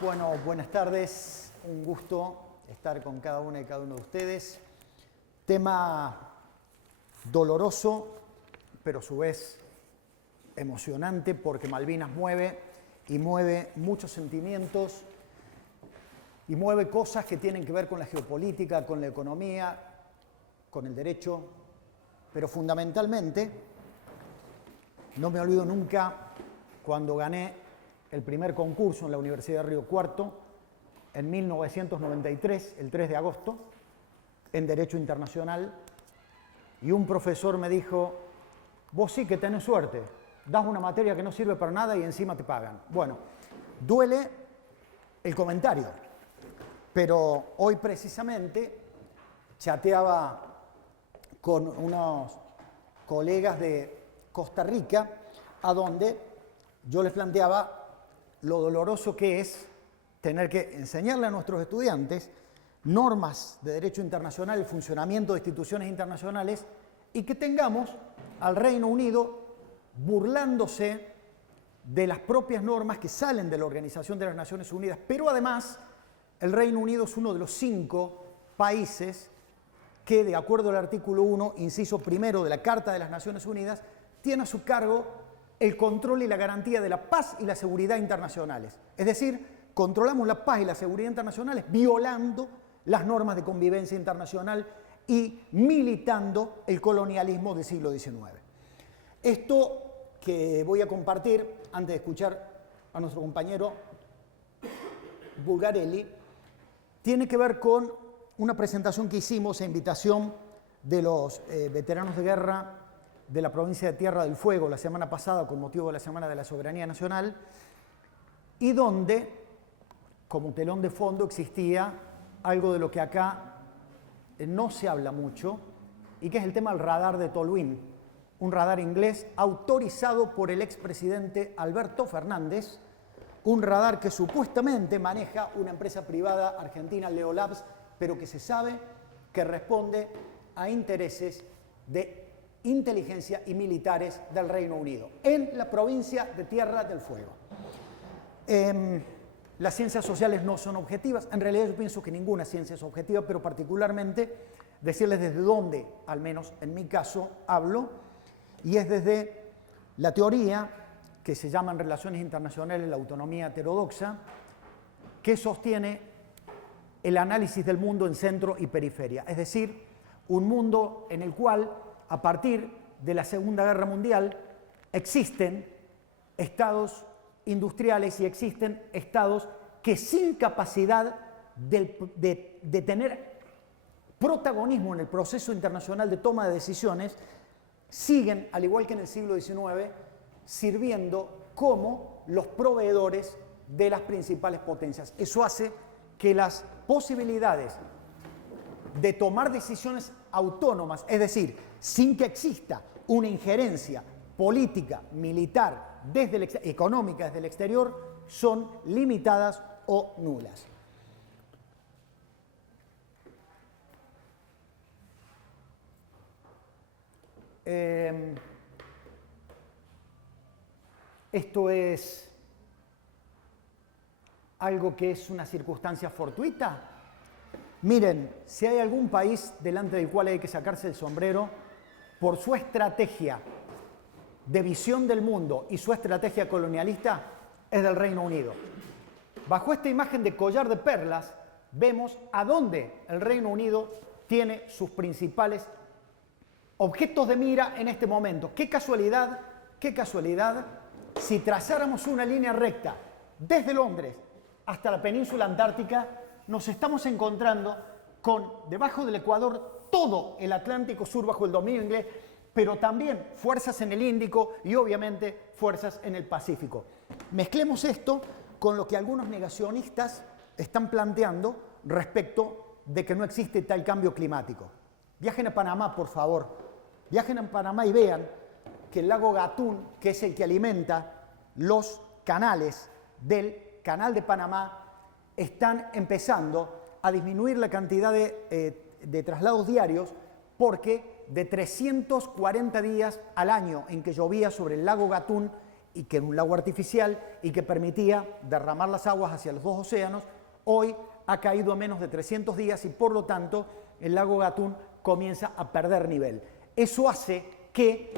Bueno, buenas tardes. Un gusto estar con cada una y cada uno de ustedes. Tema doloroso, pero a su vez emocionante, porque Malvinas mueve y mueve muchos sentimientos y mueve cosas que tienen que ver con la geopolítica, con la economía, con el derecho, pero fundamentalmente no me olvido nunca cuando gané el primer concurso en la Universidad de Río Cuarto en 1993, el 3 de agosto, en Derecho Internacional, y un profesor me dijo: vos sí que tenés suerte, das una materia que no sirve para nada y encima te pagan. Bueno, duele el comentario, pero hoy precisamente chateaba con unos colegas de Costa Rica, a donde yo les planteaba lo doloroso que es tener que enseñarle a nuestros estudiantes normas de derecho internacional, el funcionamiento de instituciones internacionales, y que tengamos al Reino Unido burlándose de las propias normas que salen de la Organización de las Naciones Unidas, pero además el Reino Unido es uno de los 5 países que, de acuerdo al artículo 1, inciso primero de la Carta de las Naciones Unidas, tiene a su cargo el control y la garantía de la paz y la seguridad internacionales. Es decir, controlamos la paz y la seguridad internacionales violando las normas de convivencia internacional y militando el colonialismo del siglo XIX. Esto que voy a compartir, antes de escuchar a nuestro compañero Bulgarelli, tiene que ver con una presentación que hicimos a invitación de los veteranos de guerra de la provincia de Tierra del Fuego la semana pasada con motivo de la Semana de la Soberanía Nacional, y donde como telón de fondo existía algo de lo que acá no se habla mucho, y que es el tema del radar de Tolwyn, un radar inglés autorizado por el expresidente Alberto Fernández, un radar que supuestamente maneja una empresa privada argentina, Leolabs, pero que se sabe que responde a intereses de inteligencia y militares del Reino Unido, en la provincia de Tierra del Fuego. Las ciencias sociales no son objetivas, en realidad yo pienso que ninguna ciencia es objetiva, pero particularmente decirles desde dónde, al menos en mi caso, hablo, y es desde la teoría que se llama en relaciones internacionales la autonomía heterodoxa, que sostiene el análisis del mundo en centro y periferia, es decir, un mundo en el cual, a partir de la Segunda Guerra Mundial, existen estados industriales y existen estados que, sin capacidad de tener protagonismo en el proceso internacional de toma de decisiones, siguen, al igual que en el siglo XIX, sirviendo como los proveedores de las principales potencias. Eso hace que las posibilidades de tomar decisiones autónomas, es decir, sin que exista una injerencia política, militar, económica desde el exterior, son limitadas o nulas. Esto es algo que es una circunstancia fortuita. Miren, si hay algún país delante del cual hay que sacarse el sombrero por su estrategia de visión del mundo y su estrategia colonialista, es del Reino Unido. Bajo esta imagen de collar de perlas, vemos a dónde el Reino Unido tiene sus principales objetos de mira en este momento. Qué casualidad, si trazáramos una línea recta desde Londres hasta la península antártica, nos estamos encontrando con, debajo del Ecuador, todo el Atlántico Sur bajo el dominio inglés, pero también fuerzas en el Índico y obviamente fuerzas en el Pacífico. Mezclemos esto con lo que algunos negacionistas están planteando respecto de que no existe tal cambio climático. Viajen a Panamá, por favor. Viajen a Panamá y vean que el lago Gatún, que es el que alimenta los canales del Canal de Panamá, están empezando a disminuir la cantidad de traslados diarios, porque de 340 días al año en que llovía sobre el lago Gatún y que era un lago artificial y que permitía derramar las aguas hacia los dos océanos, hoy ha caído a menos de 300 días y por lo tanto el lago Gatún comienza a perder nivel. Eso hace que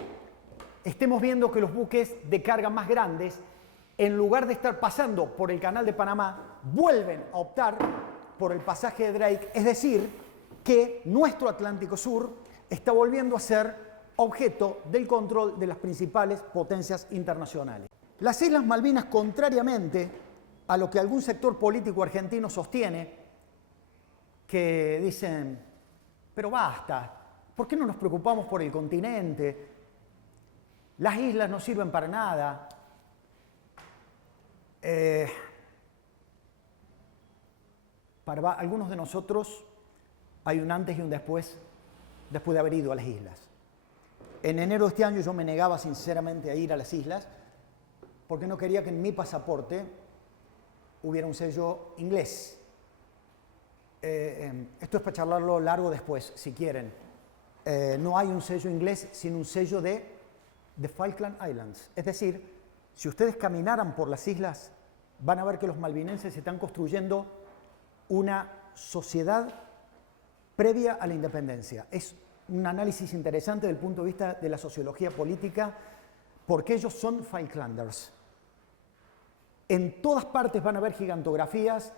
estemos viendo que los buques de carga más grandes, en lugar de estar pasando por el canal de Panamá, vuelven a optar por el pasaje de Drake, es decir, que nuestro Atlántico Sur está volviendo a ser objeto del control de las principales potencias internacionales. Las Islas Malvinas, contrariamente a lo que algún sector político argentino sostiene, que dicen, pero basta, ¿por qué no nos preocupamos por el continente? Las islas no sirven para nada. Para algunos de nosotros hay un antes y un después de haber ido a las islas. En enero de este año yo me negaba sinceramente a ir a las islas porque no quería que en mi pasaporte hubiera un sello inglés. Esto es para charlarlo largo después, si quieren. No hay un sello inglés, sino un sello de Falkland Islands. Es decir, si ustedes caminaran por las islas, van a ver que los malvinenses están construyendo una sociedad previa a la independencia. Es un análisis interesante desde el punto de vista de la sociología política, porque ellos son Falklanders. En todas partes van a haber gigantografías,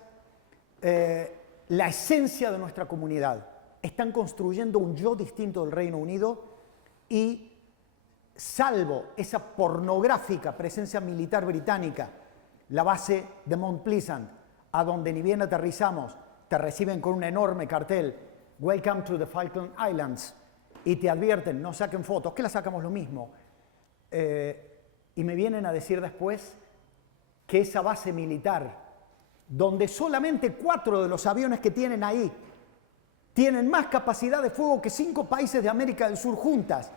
la esencia de nuestra comunidad. Están construyendo un yo distinto del Reino Unido y, salvo esa pornográfica presencia militar británica, la base de Mount Pleasant, a donde ni bien aterrizamos, te reciben con un enorme cartel, Welcome to the Falkland Islands, y te advierten, no saquen fotos, que las sacamos lo mismo. Y me vienen a decir después que esa base militar, donde solamente 4 de los aviones que tienen ahí tienen más capacidad de fuego que 5 países de América del Sur juntas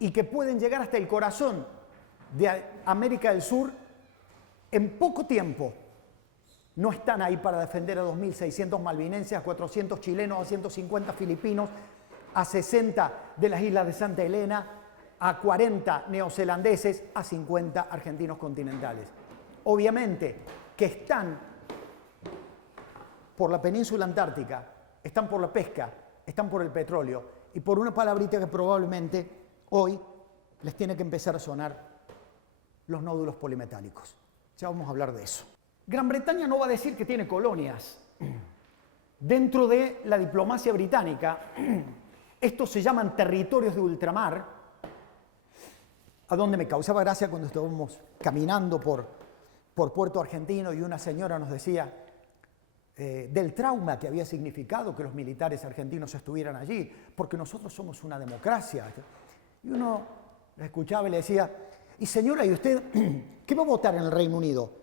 y que pueden llegar hasta el corazón de América del Sur en poco tiempo, no están ahí para defender a 2.600 malvinenses, a 400 chilenos, a 150 filipinos, a 60 de las islas de Santa Elena, a 40 neozelandeses, a 50 argentinos continentales. Obviamente que están por la península antártica, están por la pesca, están por el petróleo y por una palabrita que probablemente hoy les tiene que empezar a sonar: los nódulos polimetálicos. Ya vamos a hablar de eso. Gran Bretaña no va a decir que tiene colonias. Dentro de la diplomacia británica, estos se llaman territorios de ultramar, a donde me causaba gracia cuando estábamos caminando por Puerto Argentino y una señora nos decía del trauma que había significado que los militares argentinos estuvieran allí, porque nosotros somos una democracia. Y uno la escuchaba y le decía, y señora, ¿y usted qué va a votar en el Reino Unido?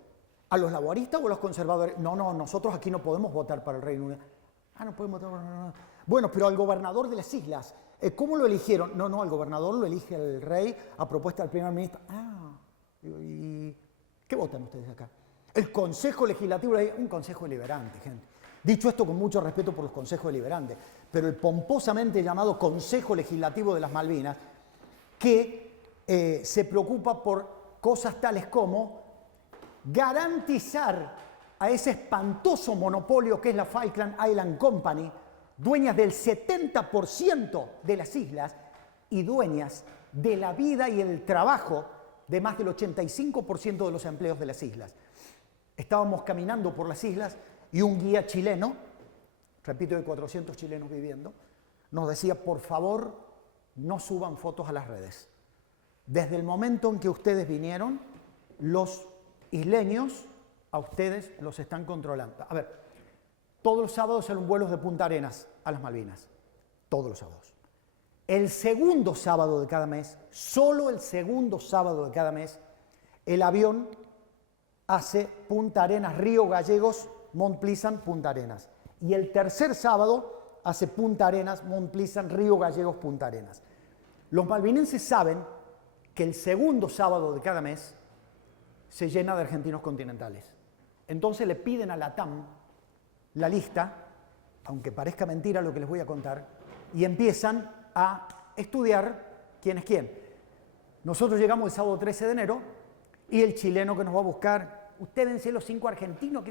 ¿A los laboristas o a los conservadores? No, nosotros aquí no podemos votar para el Reino Unido. No podemos votar. No. Bueno, pero al gobernador de las islas, ¿cómo lo eligieron? No, al gobernador lo elige el rey a propuesta del primer ministro. ¿Y qué votan ustedes acá? El Consejo Legislativo, un consejo deliberante, gente. Dicho esto con mucho respeto por los consejos deliberantes, pero el pomposamente llamado Consejo Legislativo de las Malvinas, que se preocupa por cosas tales como garantizar a ese espantoso monopolio que es la Falkland Island Company, dueñas del 70% de las islas y dueñas de la vida y el trabajo de más del 85% de los empleos de las islas. Estábamos caminando por las islas y un guía chileno, repito, de 400 chilenos viviendo, nos decía, por favor, no suban fotos a las redes. Desde el momento en que ustedes vinieron, los isleños a ustedes los están controlando. A ver, todos los sábados salen vuelos de Punta Arenas a las Malvinas. Todos los sábados. El segundo sábado de cada mes, solo el segundo sábado de cada mes, el avión hace Punta Arenas, Río Gallegos, Mount Pleasant, Punta Arenas. Y el tercer sábado hace Punta Arenas, Mount Pleasant, Río Gallegos, Punta Arenas. Los malvinenses saben que el segundo sábado de cada mes se llena de argentinos continentales. Entonces le piden a la TAM la lista, aunque parezca mentira lo que les voy a contar, y empiezan a estudiar quién es quién. Nosotros llegamos el sábado 13 de enero Y el chileno que nos va a buscar, ustedes dense los 5 argentinos,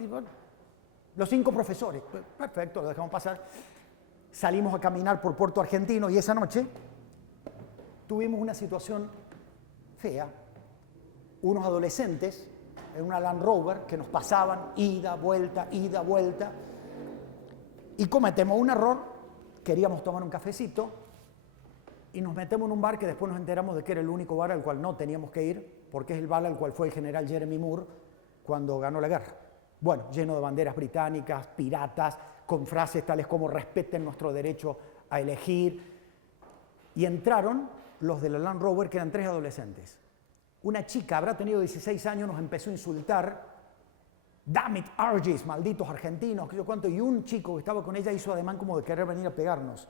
los 5 profesores. Perfecto, lo dejamos pasar. Salimos a caminar por Puerto Argentino y esa noche tuvimos una situación fea. Unos adolescentes en una Land Rover que nos pasaban ida, vuelta, y cometemos un error. Queríamos tomar un cafecito y nos metemos en un bar que después nos enteramos de que era el único bar al cual no teníamos que ir, porque es el bar al cual fue el general Jeremy Moore cuando ganó la guerra. Bueno, lleno de banderas británicas, piratas, con frases tales como respeten nuestro derecho a elegir. Y entraron los de la Land Rover, que eran 3 adolescentes. Una chica, habrá tenido 16 años, nos empezó a insultar. Damn it, Argis, malditos argentinos, qué sé yo cuánto. Y un chico que estaba con ella hizo ademán como de querer venir a pegarnos.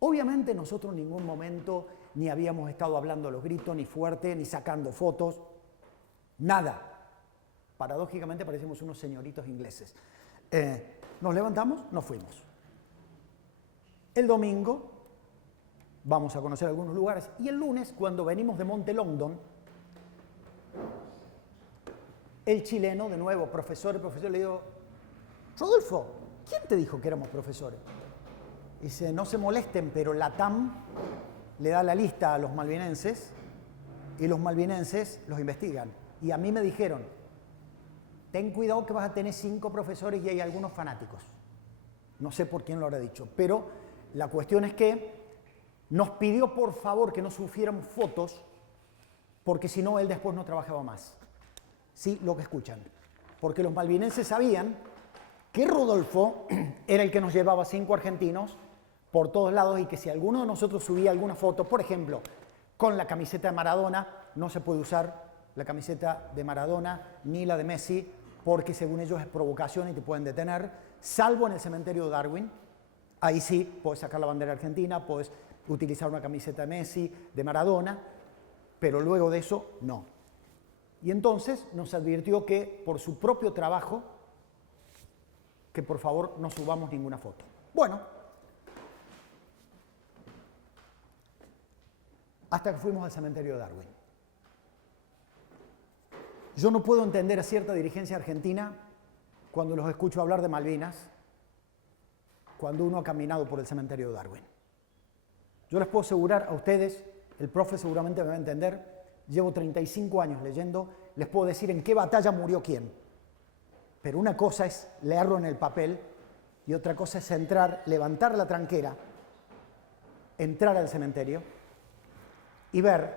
Obviamente nosotros en ningún momento ni habíamos estado hablando a los gritos, ni fuerte, ni sacando fotos. Nada. Paradójicamente parecemos unos señoritos ingleses. Nos levantamos, nos fuimos. El domingo vamos a conocer algunos lugares y el lunes, cuando venimos de Monte London, el chileno, de nuevo, profesor, le digo, Rodolfo, ¿quién te dijo que éramos profesores? Dice, no se molesten, pero la TAM le da la lista a los malvinenses y los malvinenses los investigan. Y a mí me dijeron, ten cuidado que vas a tener 5 profesores y hay algunos fanáticos. No sé por quién lo habrá dicho, pero la cuestión es que nos pidió por favor que no subiéramos fotos, porque si no él después no trabajaba más. Sí, lo que escuchan. Porque los malvinenses sabían que Rodolfo era el que nos llevaba 5 argentinos por todos lados y que si alguno de nosotros subía alguna foto, por ejemplo, con la camiseta de Maradona, no se puede usar la camiseta de Maradona ni la de Messi, porque según ellos es provocación y te pueden detener, salvo en el cementerio de Darwin. Ahí sí, puedes sacar la bandera argentina, puedes utilizar una camiseta de Messi, de Maradona, pero luego de eso, no. Y entonces nos advirtió que por su propio trabajo, que por favor no subamos ninguna foto. Bueno, hasta que fuimos al cementerio de Darwin. Yo no puedo entender a cierta dirigencia argentina cuando los escucho hablar de Malvinas, cuando uno ha caminado por el cementerio de Darwin. Yo les puedo asegurar a ustedes, el profe seguramente me va a entender, llevo 35 años leyendo, les puedo decir en qué batalla murió quién. Pero una cosa es leerlo en el papel y otra cosa es entrar, levantar la tranquera, entrar al cementerio y ver,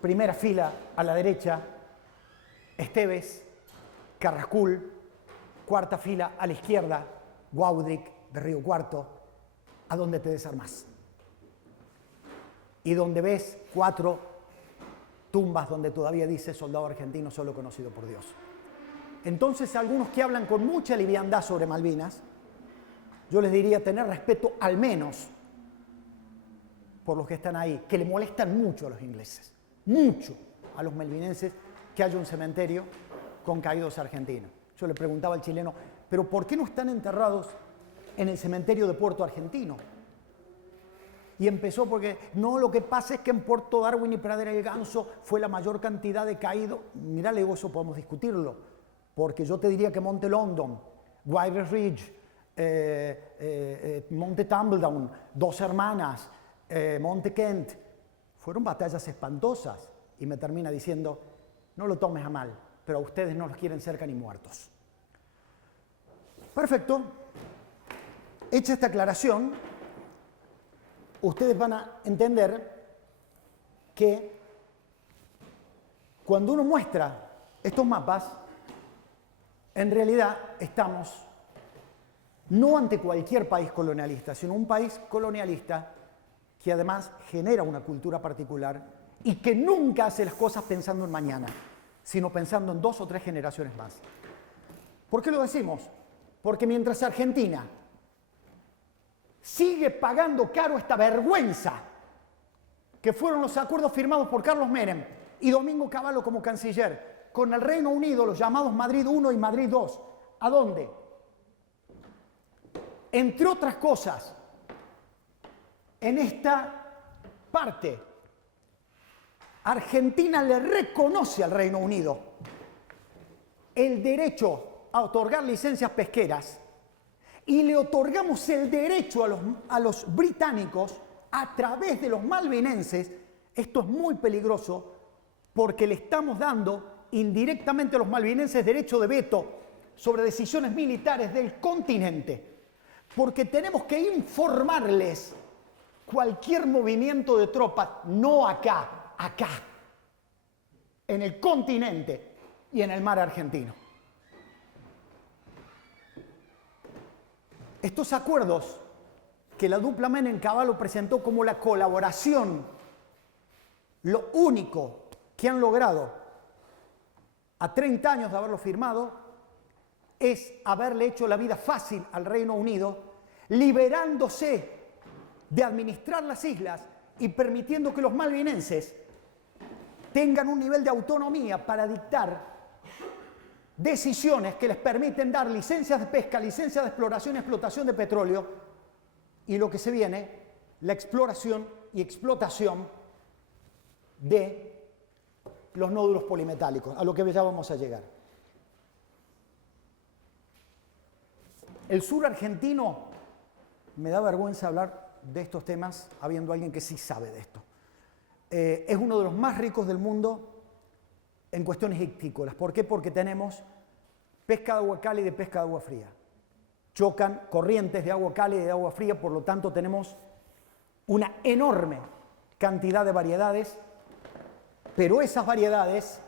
primera fila a la derecha, Esteves, Carrascul, cuarta fila a la izquierda, Guaudric de Río Cuarto, a donde te desarmás. Y donde ves 4 tumbas donde todavía dice soldado argentino solo conocido por Dios. Entonces, a algunos que hablan con mucha liviandad sobre Malvinas, yo les diría tener respeto al menos por los que están ahí, que le molestan mucho a los ingleses, mucho a los malvinenses que haya un cementerio con caídos argentinos. Yo le preguntaba al chileno, ¿pero por qué no están enterrados en el cementerio de Puerto Argentino? Y empezó porque, no, lo que pasa es que en Puerto Darwin y Pradera del Ganso fue la mayor cantidad de caídos. Mirá, le digo, eso podemos discutirlo, porque yo te diría que Monte London, Wyre Ridge, Monte Tumbledown, Dos Hermanas, Monte Kent, fueron batallas espantosas. Y me termina diciendo, no lo tomes a mal, pero a ustedes no los quieren cerca ni muertos. Perfecto. Hecha esta aclaración, ustedes van a entender que cuando uno muestra estos mapas, en realidad estamos no ante cualquier país colonialista, sino un país colonialista que además genera una cultura particular y que nunca hace las cosas pensando en mañana, sino pensando en 2 o 3 generaciones más. ¿Por qué lo decimos? Porque mientras Argentina sigue pagando caro esta vergüenza que fueron los acuerdos firmados por Carlos Menem y Domingo Cavallo como canciller con el Reino Unido, los llamados Madrid I y Madrid II. ¿A dónde? Entre otras cosas, en esta parte, Argentina le reconoce al Reino Unido el derecho a otorgar licencias pesqueras y le otorgamos el derecho a los británicos a través de los malvinenses. Esto es muy peligroso porque le estamos dando indirectamente a los malvinenses derecho de veto sobre decisiones militares del continente, porque tenemos que informarles cualquier movimiento de tropas, no acá, acá, en el continente y en el mar argentino. Estos acuerdos que la dupla Menem-Cavallo presentó como la colaboración, lo único que han logrado a 30 años de haberlo firmado es haberle hecho la vida fácil al Reino Unido, liberándose de administrar las islas y permitiendo que los malvinenses tengan un nivel de autonomía para dictar decisiones que les permiten dar licencias de pesca, licencias de exploración y explotación de petróleo, y lo que se viene, la exploración y explotación de los nódulos polimetálicos, a lo que ya vamos a llegar. El sur argentino, me da vergüenza hablar de estos temas habiendo alguien que sí sabe de esto. Es uno de los más ricos del mundo en cuestiones ictícolas. ¿Por qué? Porque tenemos pesca de agua cálida y pesca de agua fría. Chocan corrientes de agua cálida y de agua fría, por lo tanto tenemos una enorme cantidad de variedades, pero esas variedades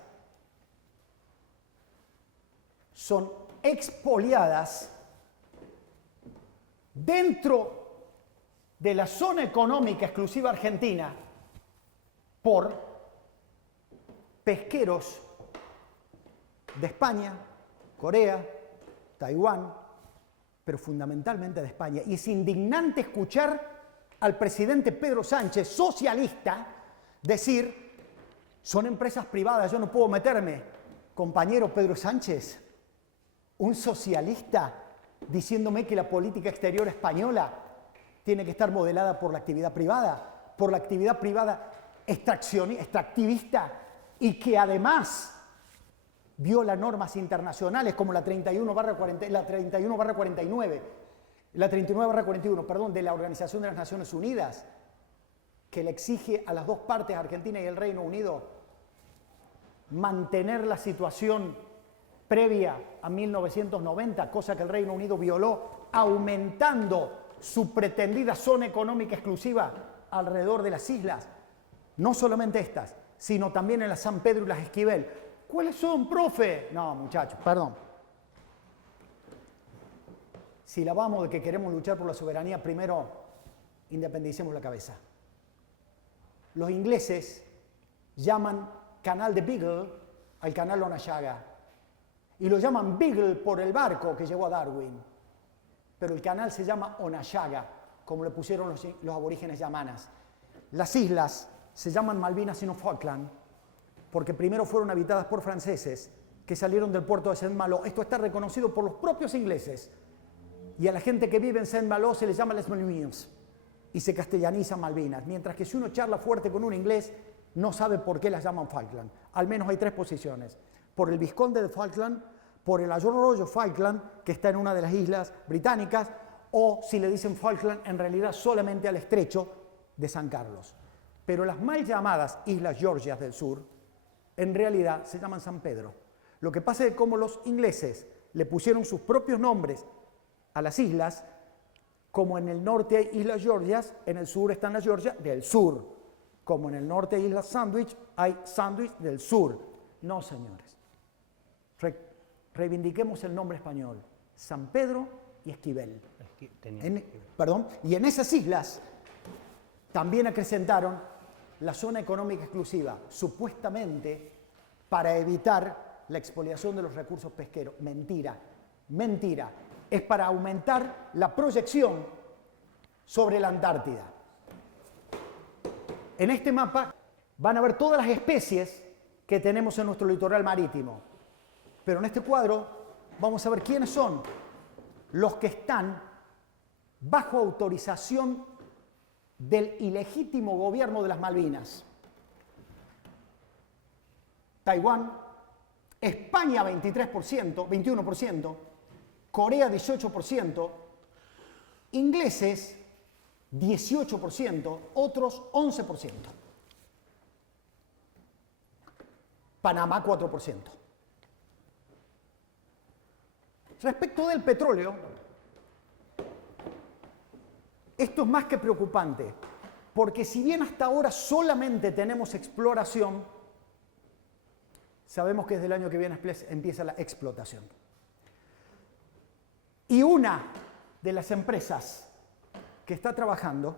son expoliadas dentro de la zona económica exclusiva argentina por pesqueros de España, Corea, Taiwán, pero fundamentalmente de España. Y es indignante escuchar al presidente Pedro Sánchez, socialista, decir, son empresas privadas, yo no puedo meterme. Compañero Pedro Sánchez, un socialista diciéndome que la política exterior española tiene que estar modelada por la actividad privada extractivista, y que además viola normas internacionales como la 39/41, perdón, de la Organización de las Naciones Unidas, que le exige a las dos partes, Argentina y el Reino Unido, mantener la situación previa a 1990, cosa que el Reino Unido violó, aumentando su pretendida zona económica exclusiva alrededor de las islas, no solamente estas, sino también en las San Pedro y las Esquivel. ¿Cuáles son, profe? No, muchachos, perdón. Si la vamos de que queremos luchar por la soberanía, primero independicemos la cabeza. Los ingleses llaman canal de Beagle al canal Onondaga, y lo llaman Beagle por el barco que llegó a Darwin, pero el canal se llama Onondaga, como le pusieron los aborígenes yamanas. Las islas se llaman Malvinas y no Falkland, porque primero fueron habitadas por franceses que salieron del puerto de Saint-Malo. Esto está reconocido por los propios ingleses. Y a la gente que vive en Saint-Malo se les llama les Malvines y se castellaniza Malvinas. Mientras que si uno charla fuerte con un inglés, no sabe por qué las llaman Falkland. Al menos hay tres posiciones. Por el Vizconde de Falkland, por el arroyo Falkland, que está en una de las islas británicas, o si le dicen Falkland, en realidad solamente al estrecho de San Carlos. Pero las mal llamadas Islas Georgias del Sur, en realidad se llaman San Pedro. Lo que pasa es que como los ingleses le pusieron sus propios nombres a las islas, como en el norte hay Islas Georgias, en el sur están las Georgias del sur. Como en el norte hay Islas Sandwich, hay Sandwich del sur. No, señores. Reivindiquemos el nombre español. San Pedro y Esquivel. Y en esas islas también acrecentaron la zona económica exclusiva, supuestamente para evitar la expoliación de los recursos pesqueros. Mentira, mentira. Es para aumentar la proyección sobre la Antártida. En este mapa van a ver todas las especies que tenemos en nuestro litoral marítimo. Pero en este cuadro vamos a ver quiénes son los que están bajo autorización del ilegítimo gobierno de las Malvinas. Taiwán, España 21%, Corea 18%, ingleses 18%, otros 11%. Panamá 4%. Respecto del petróleo, esto es más que preocupante, porque si bien hasta ahora solamente tenemos exploración, sabemos que desde el año que viene empieza la explotación. Y una de las empresas que está trabajando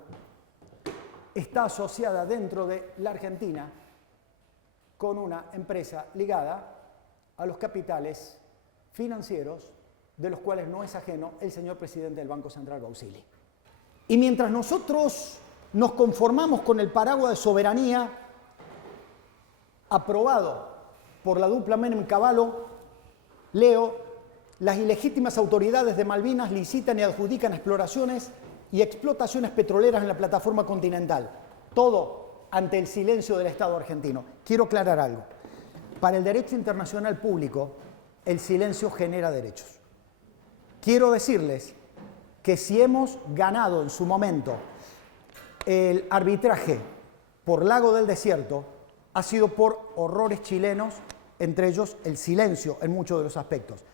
está asociada dentro de la Argentina con una empresa ligada a los capitales financieros de los cuales no es ajeno el señor presidente del Banco Central, Bausili. Y mientras nosotros nos conformamos con el paraguas de soberanía aprobado por la dupla Menem-Cavallo, leo: las ilegítimas autoridades de Malvinas licitan y adjudican exploraciones y explotaciones petroleras en la plataforma continental. Todo ante el silencio del Estado argentino. Quiero aclarar algo. Para el derecho internacional público, el silencio genera derechos. Quiero decirles que si hemos ganado en su momento el arbitraje por Lago del Desierto, ha sido por horrores chilenos, entre ellos el silencio en muchos de los aspectos.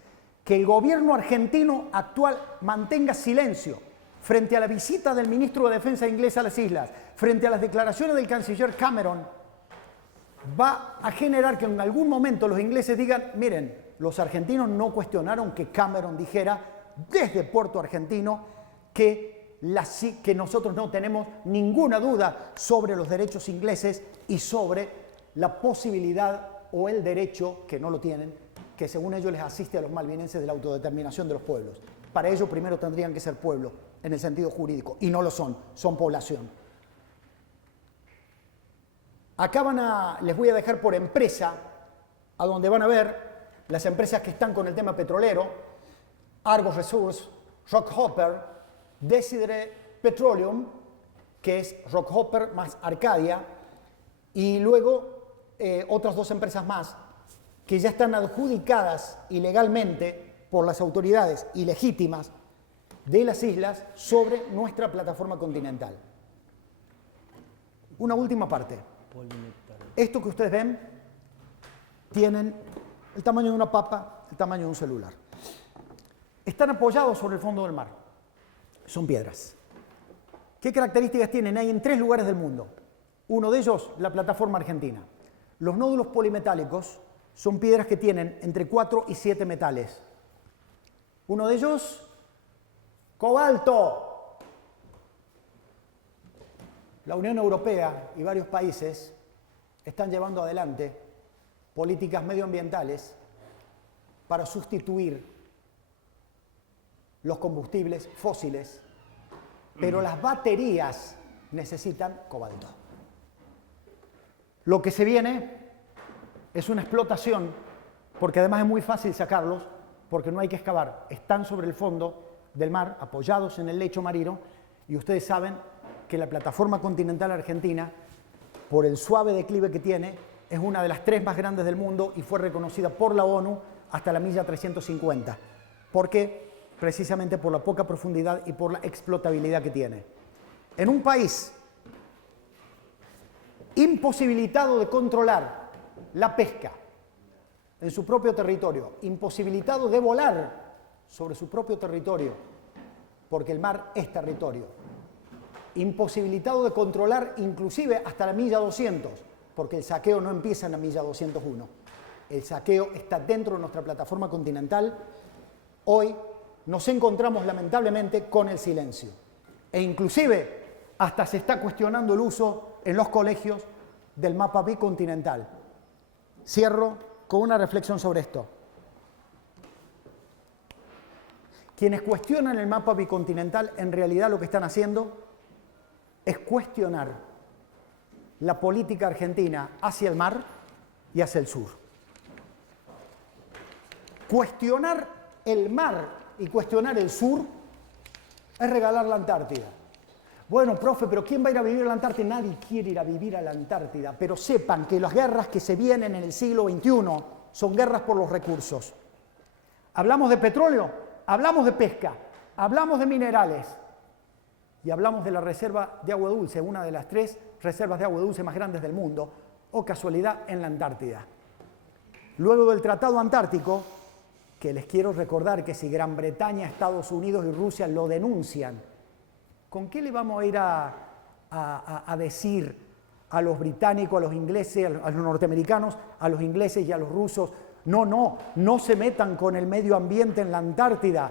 Que el gobierno argentino actual mantenga silencio frente a la visita del ministro de Defensa inglés a las islas, frente a las declaraciones del canciller Cameron, va a generar que en algún momento los ingleses digan: miren, los argentinos no cuestionaron que Cameron dijera desde Puerto Argentino que nosotros no tenemos ninguna duda sobre los derechos ingleses y sobre la posibilidad o el derecho, que no lo tienen, que según ellos les asiste a los malvinenses de la autodeterminación de los pueblos. Para ello primero tendrían que ser pueblo en el sentido jurídico, y no lo son, son población. Acá les voy a dejar por empresa, a donde van a ver las empresas que están con el tema petrolero: Argos Resources, Rockhopper, Desidere Petroleum, que es Rockhopper más Arcadia, y luego otras dos empresas más que ya están adjudicadas ilegalmente por las autoridades ilegítimas de las islas sobre nuestra plataforma continental. Una última parte. Esto que ustedes ven tienen el tamaño de una papa, el tamaño de un celular. Están apoyados sobre el fondo del mar. Son piedras. ¿Qué características tienen? Hay en 3 lugares del mundo. Uno de ellos, la plataforma argentina. Los nódulos polimetálicos son piedras que tienen entre 4 y 7 metales. Uno de ellos, cobalto. La Unión Europea y varios países están llevando adelante políticas medioambientales para sustituir los combustibles fósiles, pero las baterías necesitan cobalto. Lo que se viene es una explotación, porque además es muy fácil sacarlos, porque no hay que excavar. Están sobre el fondo del mar, apoyados en el lecho marino, y ustedes saben que la plataforma continental argentina, por el suave declive que tiene, es una de las 3 más grandes del mundo y fue reconocida por la ONU hasta la milla 350. ¿Por qué? Precisamente por la poca profundidad y por la explotabilidad que tiene. En un país imposibilitado de controlar la pesca en su propio territorio, imposibilitado de volar sobre su propio territorio, porque el mar es territorio, imposibilitado de controlar inclusive hasta la milla 200, porque el saqueo no empieza en la milla 201. El saqueo está dentro de nuestra plataforma continental. Hoy nos encontramos lamentablemente con el silencio. E inclusive hasta se está cuestionando el uso en los colegios del mapa bicontinental. Cierro con una reflexión sobre esto. Quienes cuestionan el mapa bicontinental, en realidad lo que están haciendo es cuestionar la política argentina hacia el mar y hacia el sur. Cuestionar el mar y cuestionar el sur es regalar la Antártida. Bueno, profe, pero ¿quién va a ir a vivir a la Antártida? Nadie quiere ir a vivir a la Antártida, pero sepan que las guerras que se vienen en el siglo XXI son guerras por los recursos. Hablamos de petróleo, hablamos de pesca, hablamos de minerales y hablamos de la reserva de agua dulce, una de las 3 reservas de agua dulce más grandes del mundo, o casualidad en la Antártida. Luego del Tratado Antártico, que les quiero recordar que si Gran Bretaña, Estados Unidos y Rusia lo denuncian, ¿con qué le vamos a ir a decir a los británicos, a los ingleses, a los norteamericanos, a los ingleses y a los rusos? No se metan con el medio ambiente en la Antártida.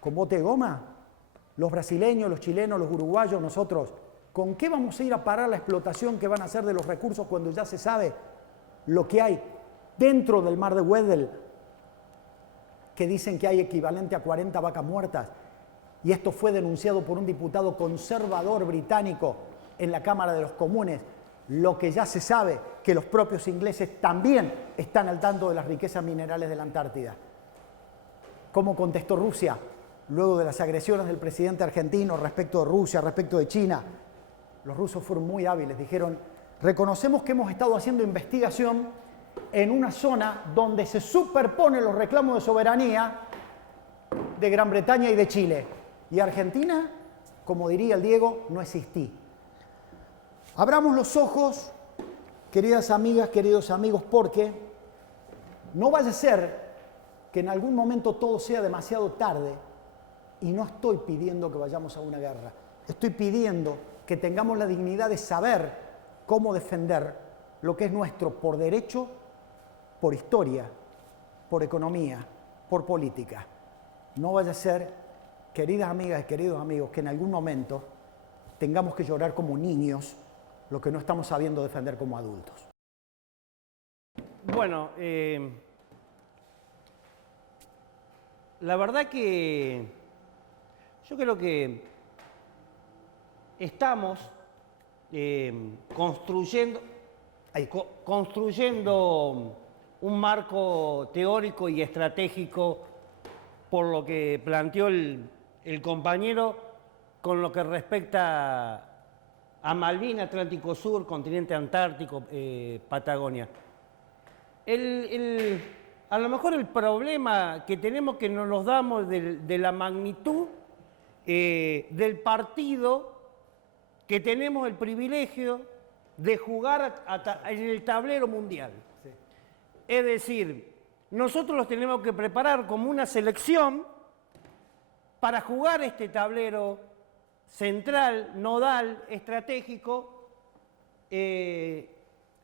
¿Con bote de goma? Los brasileños, los chilenos, los uruguayos, nosotros. ¿Con qué vamos a ir a parar la explotación que van a hacer de los recursos cuando ya se sabe lo que hay dentro del mar de Weddell, que dicen que hay equivalente a 40 vacas muertas? Y esto fue denunciado por un diputado conservador británico en la Cámara de los Comunes. Lo que ya se sabe, que los propios ingleses también están al tanto de las riquezas minerales de la Antártida. ¿Cómo contestó Rusia luego de las agresiones del presidente argentino respecto de Rusia, respecto de China? Los rusos fueron muy hábiles, dijeron: reconocemos que hemos estado haciendo investigación en una zona donde se superponen los reclamos de soberanía de Gran Bretaña y de Chile. Y Argentina, como diría el Diego, no existí. Abramos los ojos, queridas amigas, queridos amigos, porque no vaya a ser que en algún momento todo sea demasiado tarde, y no estoy pidiendo que vayamos a una guerra. Estoy pidiendo que tengamos la dignidad de saber cómo defender lo que es nuestro por derecho, por historia, por economía, por política. No vaya a ser, queridas amigas y queridos amigos, que en algún momento tengamos que llorar como niños lo que no estamos sabiendo defender como adultos. Bueno, la verdad que yo creo que estamos construyendo un marco teórico y estratégico por lo que planteó el compañero con lo que respecta a Malvinas, Atlántico Sur, continente antártico, Patagonia. A lo mejor el problema que tenemos que no nos damos de la magnitud del partido que tenemos el privilegio de jugar en el tablero mundial. Sí. Es decir, nosotros los tenemos que preparar como una selección para jugar este tablero central, nodal, estratégico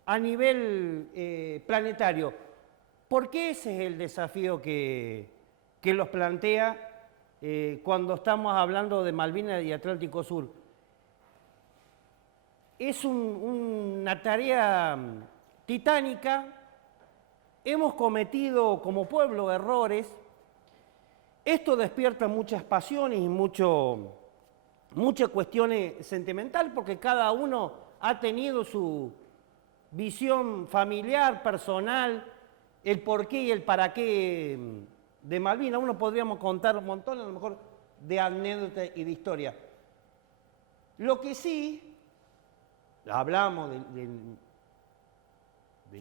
a nivel planetario. Porque ese es el desafío que los plantea cuando estamos hablando de Malvinas y Atlántico Sur. Es una tarea titánica. Hemos cometido como pueblo errores. Esto despierta muchas pasiones y muchas cuestiones sentimentales, porque cada uno ha tenido su visión familiar, personal, el porqué y el para qué de Malvinas. Uno podríamos contar un montón, a lo mejor, de anécdotas y de historia. Lo que sí, hablamos del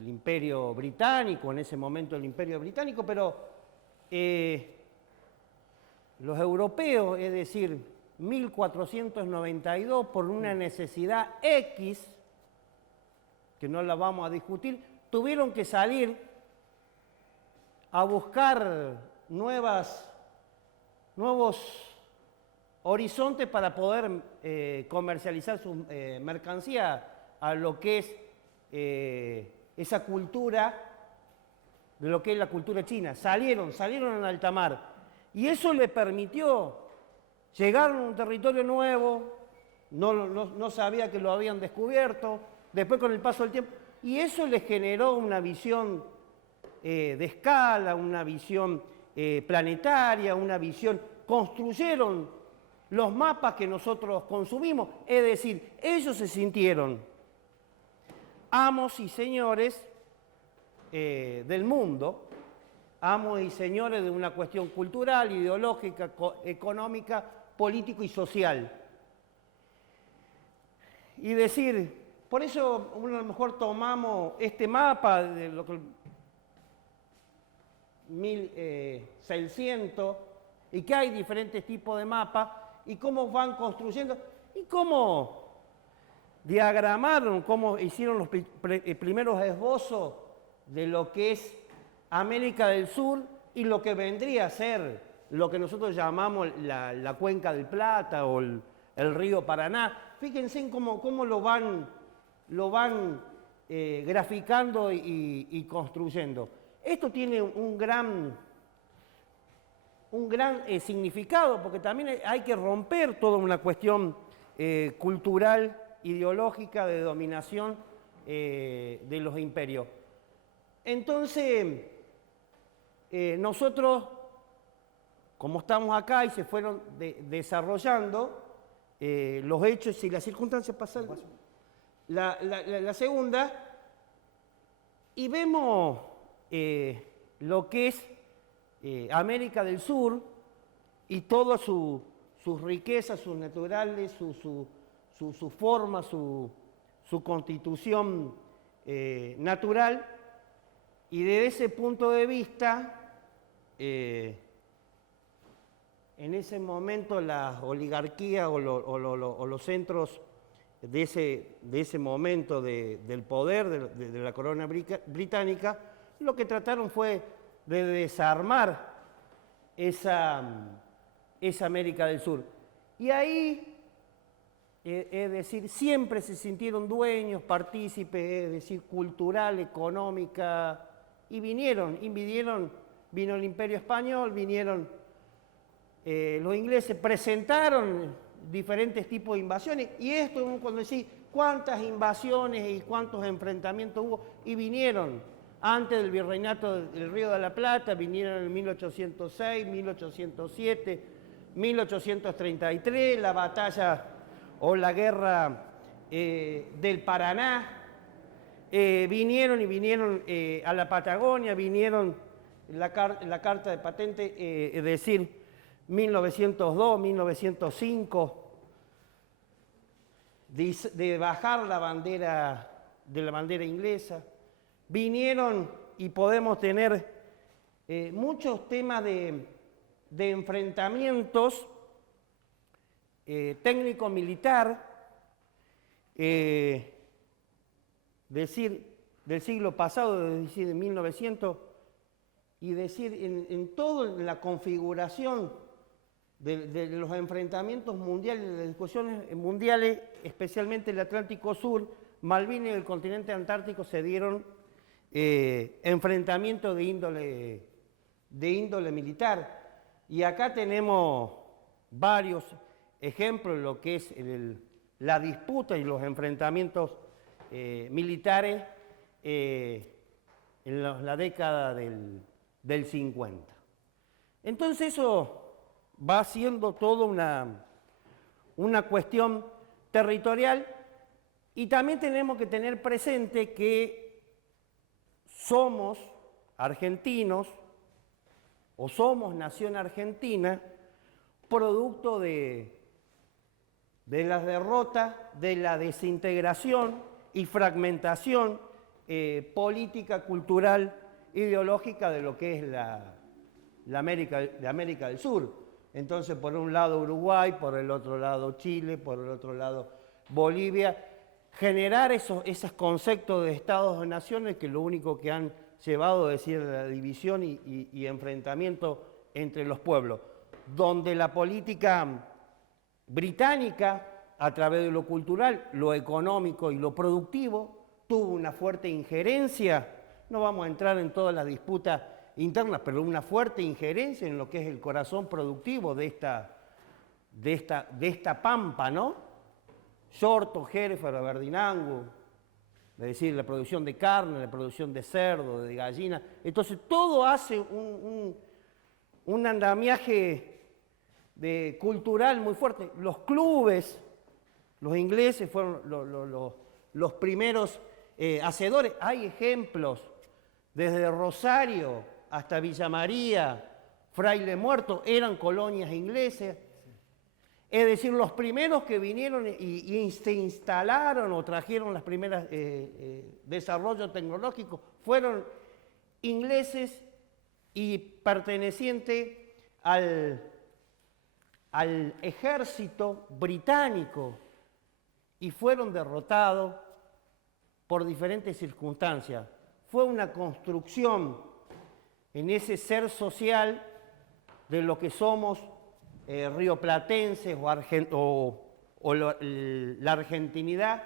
Imperio Británico, en ese momento el Imperio Británico, pero los europeos, es decir, 1492, por una necesidad X, que no la vamos a discutir, tuvieron que salir a buscar nuevos horizontes para poder comercializar su mercancía a lo que es esa cultura, de lo que es la cultura china. Salieron en alta mar, y eso le permitió llegar a un territorio nuevo, no sabía que lo habían descubierto, después con el paso del tiempo, y eso les generó una visión de escala, una visión planetaria, una visión, construyeron los mapas que nosotros consumimos, es decir, ellos se sintieron amos y señores del mundo, amos y señores de una cuestión cultural, ideológica, económica, político y social. y decir, por eso a lo mejor tomamos este mapa de lo que 1600 y que hay diferentes tipos de mapas y cómo van construyendo y cómo diagramaron, cómo hicieron los primeros esbozos de lo que es América del Sur y lo que vendría a ser lo que nosotros llamamos la Cuenca del Plata o el río Paraná. Fíjense en cómo lo van graficando y construyendo. Esto tiene un gran significado, porque también hay que romper toda una cuestión cultural, ideológica, de dominación de los imperios. Entonces, nosotros, como estamos acá y se fueron desarrollando los hechos y las circunstancias pasadas, la segunda, y vemos lo que es América del Sur y todas sus riquezas, sus naturales, su forma, su constitución natural, y desde ese punto de vista, en ese momento las oligarquías o los centros de ese momento del poder de la corona británica, lo que trataron fue de desarmar esa América del Sur. Y ahí, es decir, siempre se sintieron dueños, partícipes, es decir, cultural, económica, y vino el Imperio Español, vinieron los ingleses, presentaron diferentes tipos de invasiones, y esto cuando decís cuántas invasiones y cuántos enfrentamientos hubo, y vinieron antes del virreinato del Río de la Plata, vinieron en 1806, 1807, 1833, la batalla o la guerra del Paraná, vinieron a la Patagonia, vinieron la carta de patente, es decir, 1902, 1905, de bajar la bandera inglesa. Vinieron y podemos tener muchos temas de enfrentamientos técnico-militar, decir, del siglo pasado, es decir, de 1900, y decir, en toda la configuración de los enfrentamientos mundiales, de las discusiones mundiales, especialmente el Atlántico Sur, Malvinas y el continente antártico se dieron enfrentamientos de índole militar. Y acá tenemos varios ejemplos de lo que es la disputa y los enfrentamientos militares en la década del 50. Entonces eso va siendo toda una cuestión territorial, y también tenemos que tener presente que somos argentinos o somos nación argentina producto de las derrotas, de la desintegración y fragmentación política, cultural, ideológica de lo que es la América del Sur. Entonces, por un lado Uruguay, por el otro lado Chile, por el otro lado Bolivia, generar esos conceptos de estados o naciones que lo único que han llevado es decir, la división y enfrentamiento entre los pueblos, donde la política británica, a través de lo cultural, lo económico y lo productivo, tuvo una fuerte injerencia. No vamos a entrar en todas las disputas internas, pero una fuerte injerencia en lo que es el corazón productivo de esta pampa, ¿no? Sorto, Hereford, Aberdeenango, es decir, la producción de carne, la producción de cerdo, de gallina. Entonces, todo hace un andamiaje cultural muy fuerte. Los clubes, los ingleses fueron los primeros hacedores. Hay ejemplos, desde Rosario hasta Villa María, Fraile Muerto, eran colonias inglesas. Es decir, los primeros que vinieron y se instalaron o trajeron las primeras desarrollos tecnológicos fueron ingleses y pertenecientes al ejército británico y fueron derrotados por diferentes circunstancias. Fue una construcción en ese ser social de lo que somos rioplatenses o la argentinidad,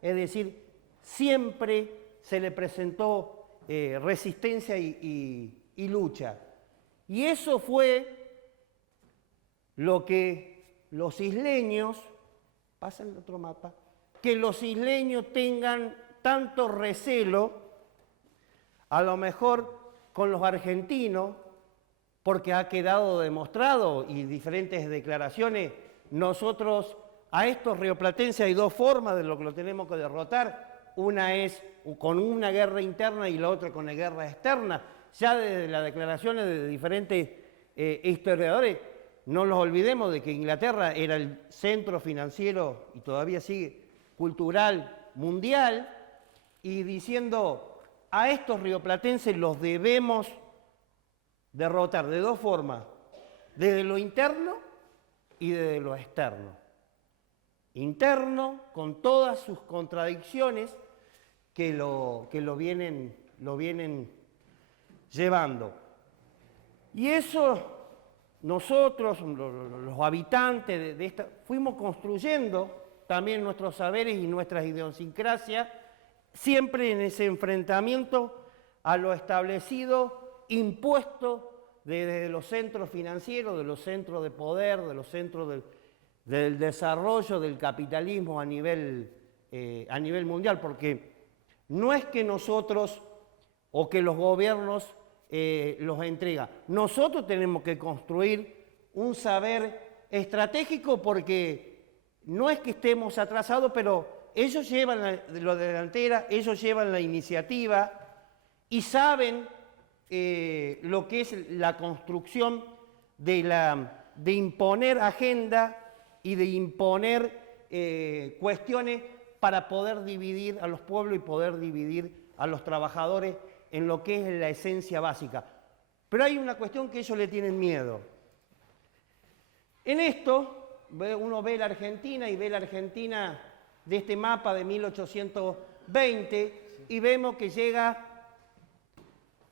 es decir, siempre se le presentó resistencia y lucha. Y eso fue lo que los isleños, pasa el otro mapa, que los isleños tengan tanto recelo, a lo mejor con los argentinos, porque ha quedado demostrado y diferentes declaraciones, nosotros a estos rioplatenses hay dos formas de lo que lo tenemos que derrotar. Una es con una guerra interna y la otra con la guerra externa. Ya desde las declaraciones de diferentes historiadores, no nos olvidemos de que Inglaterra era el centro financiero y todavía sigue cultural mundial, y diciendo a estos rioplatenses los debemos derrotar de dos formas, desde lo interno y desde lo externo. Interno, con todas sus contradicciones que lo vienen llevando. Y eso nosotros, los habitantes de esta, fuimos construyendo también nuestros saberes y nuestras idiosincrasias, siempre en ese enfrentamiento a lo establecido, impuesto desde los centros financieros, de los centros de poder, de los centros del desarrollo del capitalismo a nivel mundial, porque no es que nosotros o que los gobiernos los entregan. Nosotros tenemos que construir un saber estratégico, porque no es que estemos atrasados, pero ellos llevan la delantera, ellos llevan la iniciativa y saben lo que es la construcción de imponer agenda y de imponer cuestiones para poder dividir a los pueblos y poder dividir a los trabajadores en lo que es la esencia básica. Pero hay una cuestión que ellos le tienen miedo. En esto, uno ve la Argentina y ve la Argentina de este mapa de 1820 y vemos que llega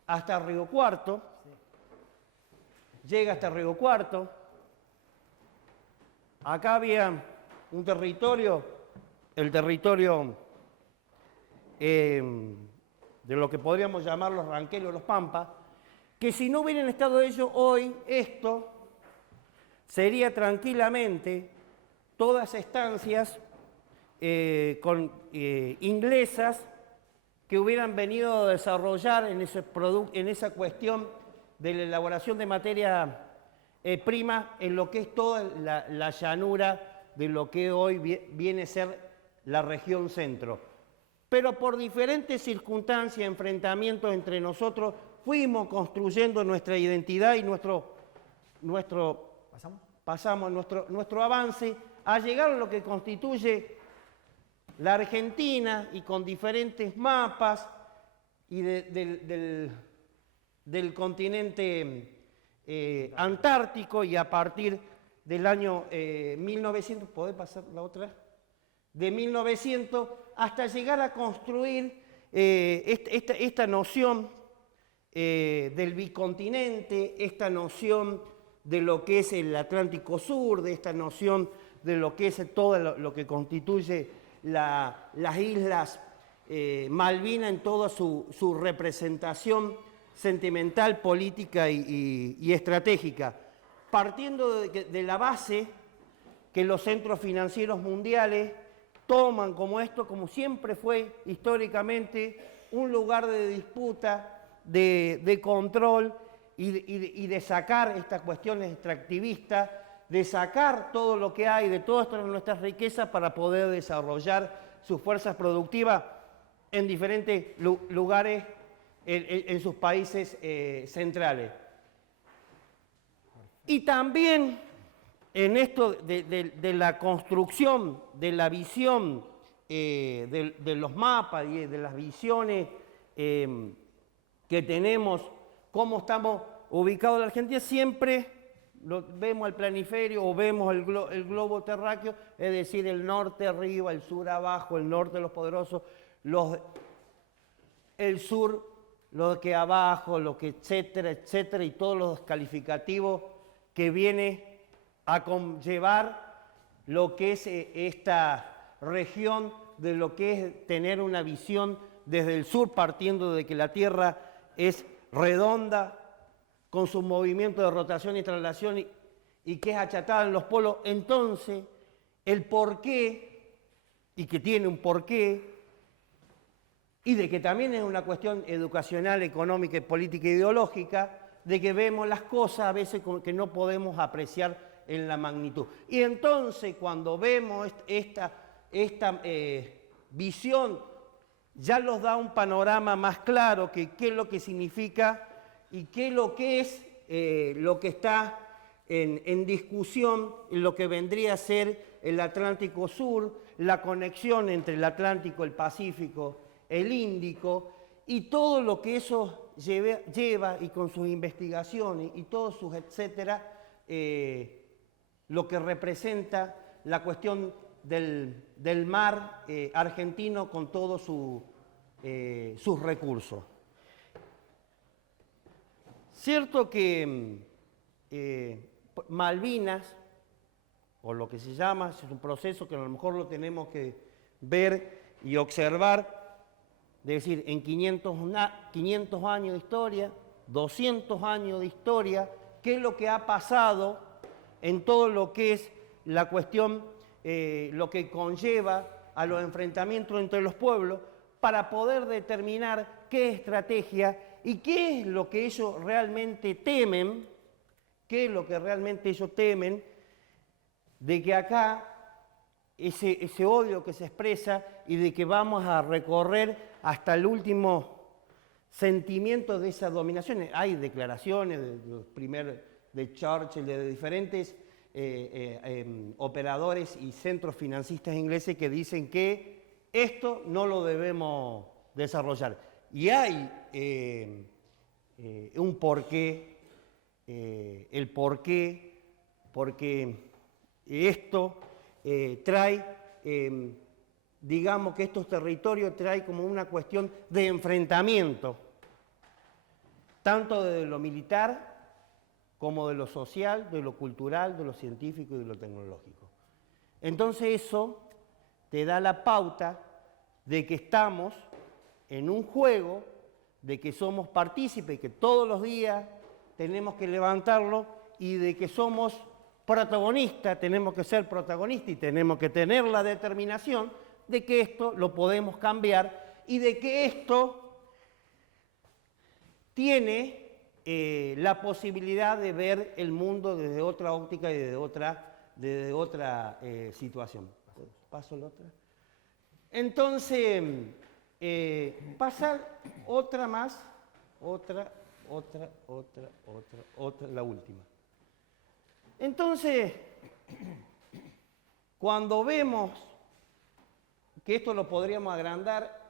hasta Río Cuarto, llega hasta Río Cuarto. Acá había un territorio, el territorio de lo que podríamos llamar los ranquelos, los pampas, que si no hubieran estado ellos hoy, esto sería tranquilamente todas estancias inglesas que hubieran venido a desarrollar en esa cuestión de la elaboración de materia prima en lo que es toda la llanura de lo que hoy viene a ser la región centro. Pero por diferentes circunstancias, enfrentamientos entre nosotros, fuimos construyendo nuestra identidad y nuestro avance a llegar a lo que constituye la Argentina, y con diferentes mapas y del continente antártico, y a partir del año 1900, ¿podés pasar la otra? De 1900 hasta llegar a construir esta noción del bicontinente, esta noción de lo que es el Atlántico Sur, de esta noción de lo que es todo lo que constituye las islas Malvinas en toda su representación sentimental, política y estratégica, partiendo de la base que los centros financieros mundiales toman como esto, como siempre fue históricamente, un lugar de disputa, de control y de sacar estas cuestiones extractivistas, de sacar todo lo que hay, de todas nuestras riquezas para poder desarrollar sus fuerzas productivas en diferentes lugares en sus países centrales. Y también en esto de la construcción, de la visión de los mapas y de las visiones que tenemos, cómo estamos ubicados en la Argentina, siempre vemos el planiferio o vemos el globo terráqueo, es decir, el norte arriba, el sur abajo, el norte los poderosos, el sur, lo que abajo, lo que etcétera, etcétera, y todos los calificativos que viene a conllevar lo que es esta región, de lo que es tener una visión desde el sur, partiendo de que la Tierra es redonda, con su movimiento de rotación y traslación, y que es achatada en los polos. Entonces, el porqué, y que tiene un porqué, y de que también es una cuestión educacional, económica, política e ideológica, de que vemos las cosas a veces que no podemos apreciar en la magnitud. Y entonces cuando vemos esta visión, ya nos da un panorama más claro que qué es lo que significa y qué es lo que es lo que está en discusión, lo que vendría a ser el Atlántico Sur, la conexión entre el Atlántico, el Pacífico, el Índico, y todo lo que eso lleva y con sus investigaciones y todos sus etcétera, lo que representa la cuestión del mar argentino con todos sus recursos. Cierto que Malvinas, o lo que se llama, es un proceso que a lo mejor lo tenemos que ver y observar, es decir, en 500 años de historia, 200 años de historia, qué es lo que ha pasado en todo lo que es la cuestión, lo que conlleva a los enfrentamientos entre los pueblos, para poder determinar qué estrategia y qué es lo que ellos realmente temen, de que acá ese odio que se expresa y de que vamos a recorrer hasta el último sentimiento de esas dominaciones. Hay declaraciones de Churchill, de diferentes operadores y centros financistas ingleses que dicen que esto no lo debemos desarrollar. Y hay un porqué, el porqué, porque esto trae, digamos que estos territorios trae como una cuestión de enfrentamiento, tanto de lo militar como de lo social, de lo cultural, de lo científico y de lo tecnológico. Entonces eso te da la pauta de que estamos en un juego, de que somos partícipes, que todos los días tenemos que levantarlo y de que somos protagonistas, tenemos que ser protagonistas y tenemos que tener la determinación de que esto lo podemos cambiar y de que esto tiene la posibilidad de ver el mundo desde otra óptica y desde otra situación. ¿Paso la otra? Entonces, pasar otra más, otra, la última. Entonces, cuando vemos que esto lo podríamos agrandar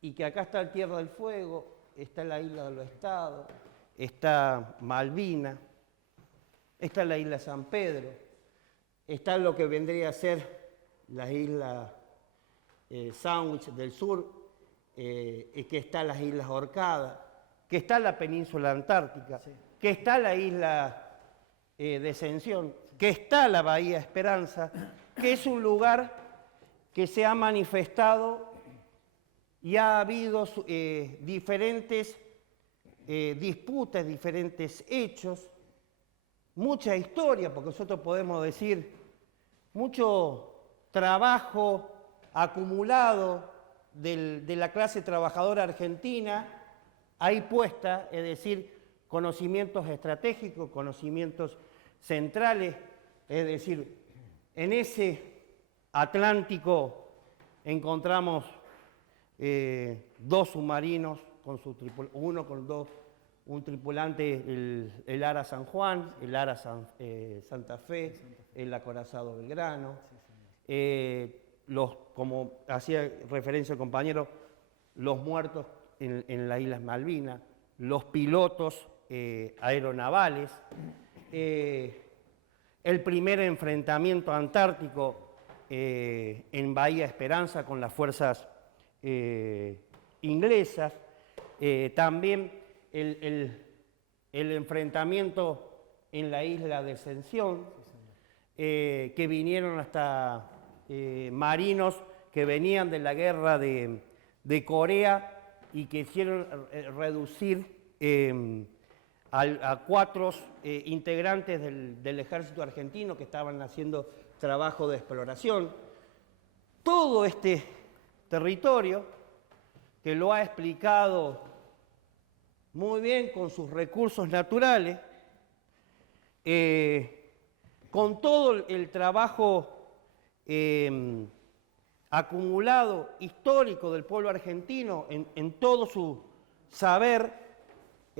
y que acá está el Tierra del Fuego, está la Isla de los Estados, está Malvinas, está la Isla San Pedro, está lo que vendría a ser las Islas Sandwich del Sur, que está las Islas Orcadas, que está la península antártica, sí, que está la isla de Ascensión, que está la Bahía Esperanza, que es un lugar que se ha manifestado y ha habido diferentes disputas, diferentes hechos, mucha historia, porque nosotros podemos decir mucho trabajo acumulado de la clase trabajadora argentina ahí puesta, es decir, conocimientos estratégicos, conocimientos centrales, es decir, en ese Atlántico encontramos dos submarinos con su tripulación, un tripulante, el Ara San Juan, el Ara Santa Fe, el acorazado Belgrano, como hacía referencia el compañero, los muertos en las Islas Malvinas, los pilotos aeronavales, el primer enfrentamiento antártico en Bahía Esperanza con las fuerzas inglesas, también el enfrentamiento en la isla de Ascensión, que vinieron hasta marinos que venían de la guerra de Corea y que hicieron reducir a 4 integrantes del ejército argentino que estaban haciendo trabajo de exploración. Todo este territorio, que lo ha explicado muy bien con sus recursos naturales, con todo el trabajo acumulado histórico del pueblo argentino en todo su saber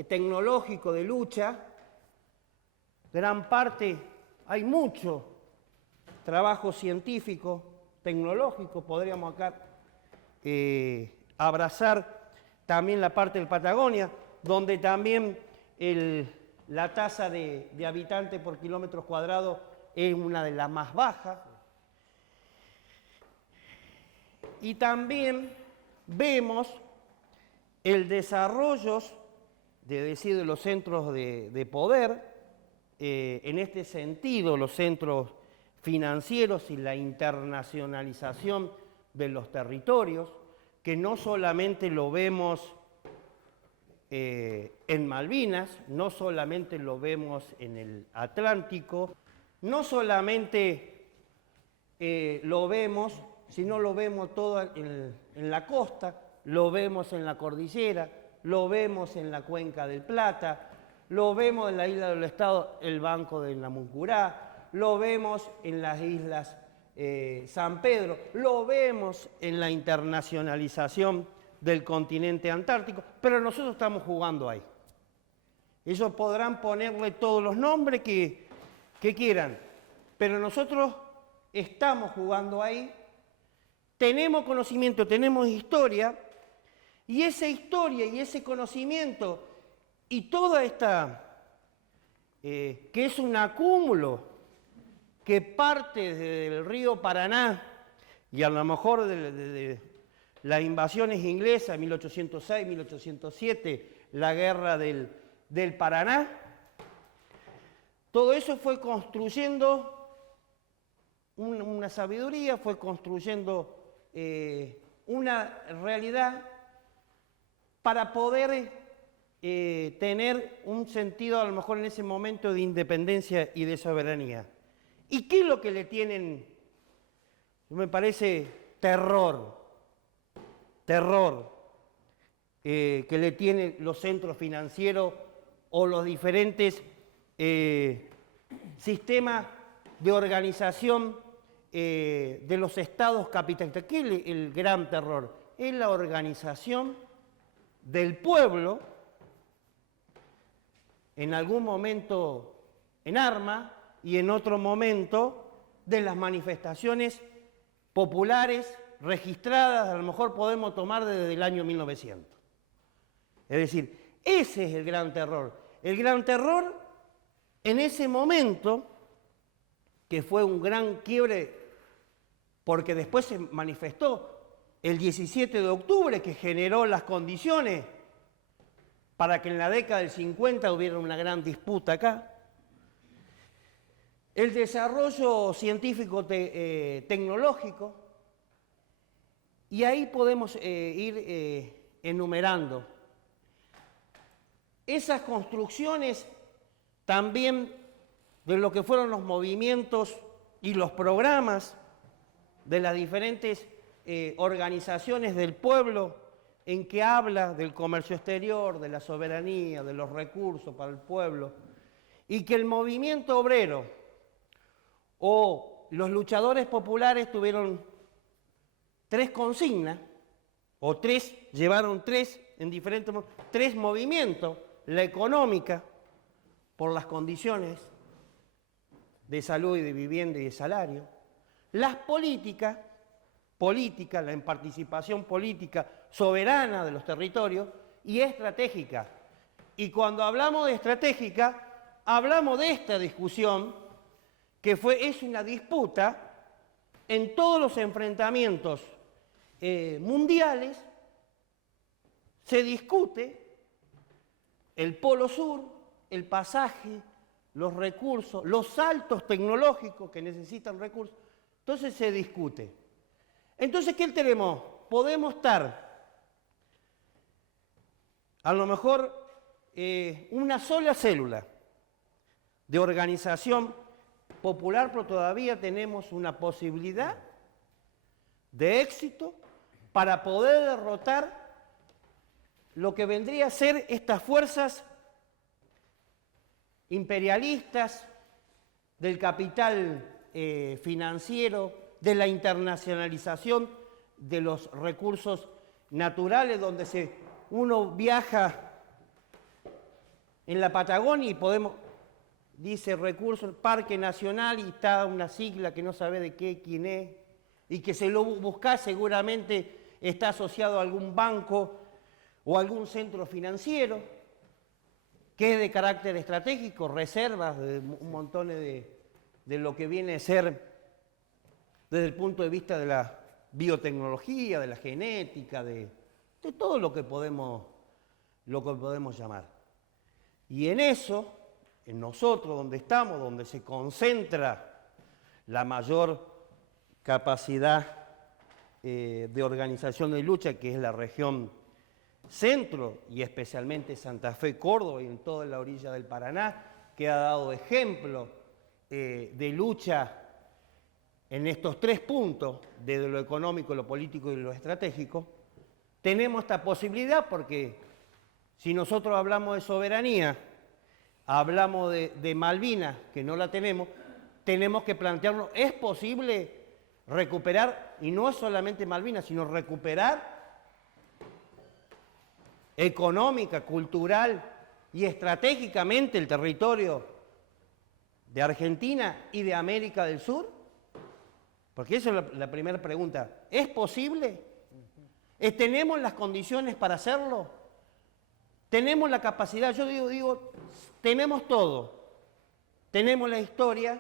tecnológico de lucha, gran parte, hay mucho trabajo científico, tecnológico, podríamos acá abrazar también la parte del Patagonia, donde también la tasa de habitantes por kilómetros cuadrados es una de las más bajas. Y también vemos el desarrollo de los centros de poder, en este sentido los centros financieros y la internacionalización de los territorios, que no solamente lo vemos en Malvinas, no solamente lo vemos en el Atlántico, no solamente lo vemos, sino lo vemos todo en la costa, lo vemos en la cordillera, lo vemos en la cuenca del Plata, lo vemos en la isla del Estado, el Banco de Namuncurá, lo vemos en las islas San Pedro, lo vemos en la internacionalización del continente antártico, pero nosotros estamos jugando ahí. Ellos podrán ponerle todos los nombres que quieran, pero nosotros estamos jugando ahí, tenemos conocimiento, tenemos historia, y esa historia y ese conocimiento y toda esta, que es un acúmulo que parte del río Paraná y a lo mejor de las invasiones inglesas, 1806, 1807, la guerra del Paraná, todo eso fue construyendo una sabiduría, fue construyendo una realidad para poder tener un sentido a lo mejor en ese momento de independencia y de soberanía. ¿Y qué es lo que le tienen? Me parece terror que le tienen los centros financieros o los diferentes sistemas de organización de los estados capitalistas. ¿Qué es el gran terror? Es la organización del pueblo, en algún momento en armas y en otro momento de las manifestaciones populares registradas, a lo mejor podemos tomar desde el año 1900. Es decir, ese es el gran terror. El gran terror en ese momento, que fue un gran quiebre, porque después se manifestó el 17 de octubre, que generó las condiciones para que en la década del 50 hubiera una gran disputa acá. El desarrollo científico tecnológico, y ahí podemos ir enumerando. Esas construcciones también de lo que fueron los movimientos y los programas de las diferentes organizaciones del pueblo en que habla del comercio exterior, de la soberanía, de los recursos para el pueblo, y que el movimiento obrero o los luchadores populares tuvieron 3 consignas, o llevaron 3 en diferentes, 3 movimientos: la económica, por las condiciones de salud y de vivienda y de salario, las políticas, la participación política soberana de los territorios y estratégica. Y cuando hablamos de estratégica, hablamos de esta discusión que es una disputa en todos los enfrentamientos mundiales. Se discute el polo sur, el pasaje, los recursos, los saltos tecnológicos que necesitan recursos. Entonces se discute. Entonces, ¿qué tenemos? Podemos estar, a lo mejor, una sola célula de organización popular, pero todavía tenemos una posibilidad de éxito para poder derrotar lo que vendría a ser estas fuerzas imperialistas del capital financiero, de la internacionalización de los recursos naturales, donde uno viaja en la Patagonia y dice recursos, Parque Nacional, y está una sigla que no sabe de quién es, y que se lo busca seguramente está asociado a algún banco o algún centro financiero, que es de carácter estratégico, reservas de un montón de lo que viene a ser desde el punto de vista de la biotecnología, de la genética, de todo lo que podemos llamar. Y en eso, en nosotros donde estamos, donde se concentra la mayor capacidad de organización de lucha, que es la región centro y especialmente Santa Fe, Córdoba y en toda la orilla del Paraná, que ha dado ejemplo de lucha en estos tres puntos, desde lo económico, lo político y lo estratégico. Tenemos esta posibilidad porque si nosotros hablamos de soberanía, hablamos de Malvinas, que no la tenemos que plantearnos, ¿es posible recuperar, y no es solamente Malvinas, sino recuperar económica, cultural y estratégicamente el territorio de Argentina y de América del Sur? Porque esa es la primera pregunta. ¿Es posible? ¿Tenemos las condiciones para hacerlo? ¿Tenemos la capacidad? Yo digo, tenemos todo. Tenemos la historia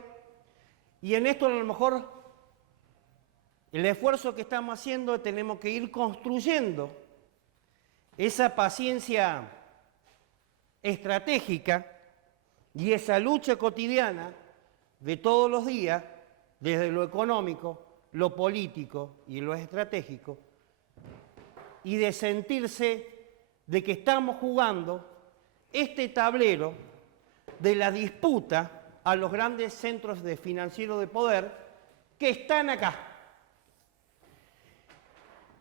y en esto a lo mejor el esfuerzo que estamos haciendo tenemos que ir construyendo esa paciencia estratégica y esa lucha cotidiana de todos los días, desde lo económico, lo político y lo estratégico, y de sentirse de que estamos jugando este tablero de la disputa a los grandes centros financieros de poder que están acá.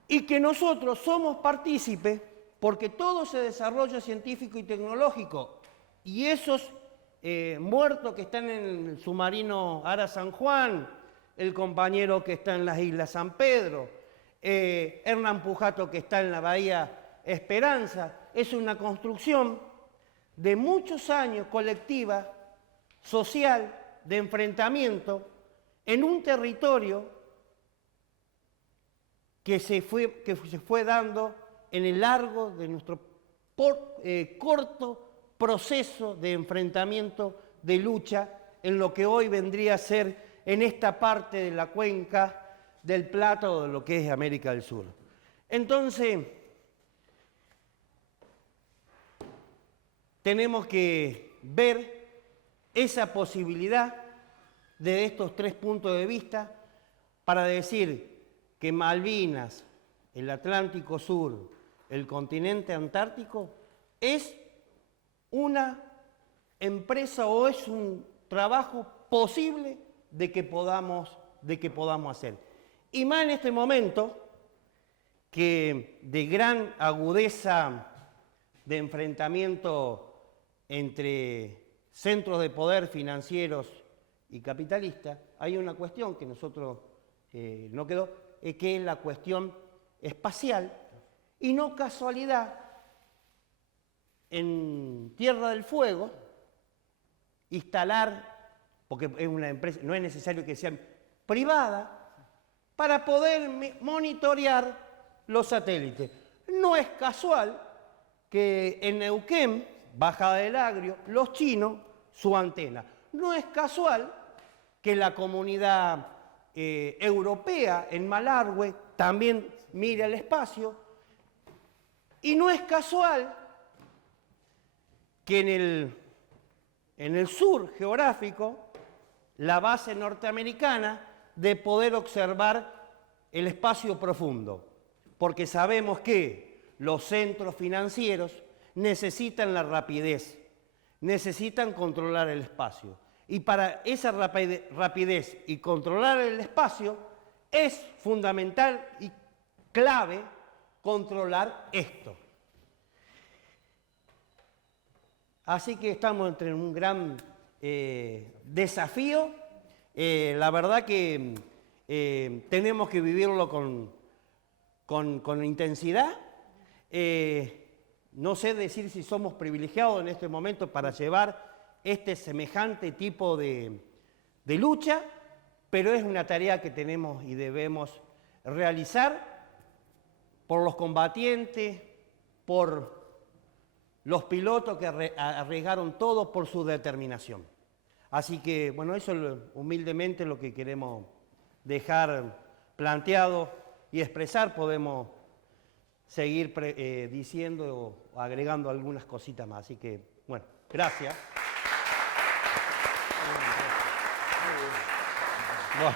Y que nosotros somos partícipes porque todo se desarrolla científico y tecnológico. Y esos muertos que están en el submarino Ara San Juan, el compañero que está en las Islas San Pedro, Hernán Pujato que está en la Bahía Esperanza, es una construcción de muchos años colectiva, social, de enfrentamiento en un territorio que se fue dando en el largo de nuestro corto proceso de enfrentamiento, de lucha, en lo que hoy vendría a ser en esta parte de la cuenca del Plata o de lo que es América del Sur. Entonces, tenemos que ver esa posibilidad de estos tres puntos de vista para decir que Malvinas, el Atlántico Sur, el continente antártico, es una empresa o es un trabajo posible de que podamos hacer. Y más en este momento que de gran agudeza de enfrentamiento entre centros de poder financieros y capitalistas, hay una cuestión que nosotros no quedó, que es la cuestión espacial, y no casualidad en Tierra del Fuego instalar, porque es una empresa, no es necesario que sea privada, para poder monitorear los satélites. No es casual que en Neuquén, Bajada del Agrio, los chinos, su antena. No es casual que la comunidad europea en Malargüe también mire al espacio. Y no es casual que en el sur geográfico, la base norteamericana de poder observar el espacio profundo, porque sabemos que los centros financieros necesitan la rapidez, necesitan controlar el espacio. Y para esa rapidez y controlar el espacio es fundamental y clave controlar esto. Así que estamos entre un gran desafío. La verdad que tenemos que vivirlo con intensidad. No sé decir si somos privilegiados en este momento para llevar este semejante tipo de lucha, pero es una tarea que tenemos y debemos realizar por los combatientes, por los pilotos que arriesgaron todo, por su determinación. Así que, bueno, eso es humildemente lo que queremos dejar planteado y expresar. Podemos seguir diciendo o agregando algunas cositas más. Así que, bueno, gracias. Bueno.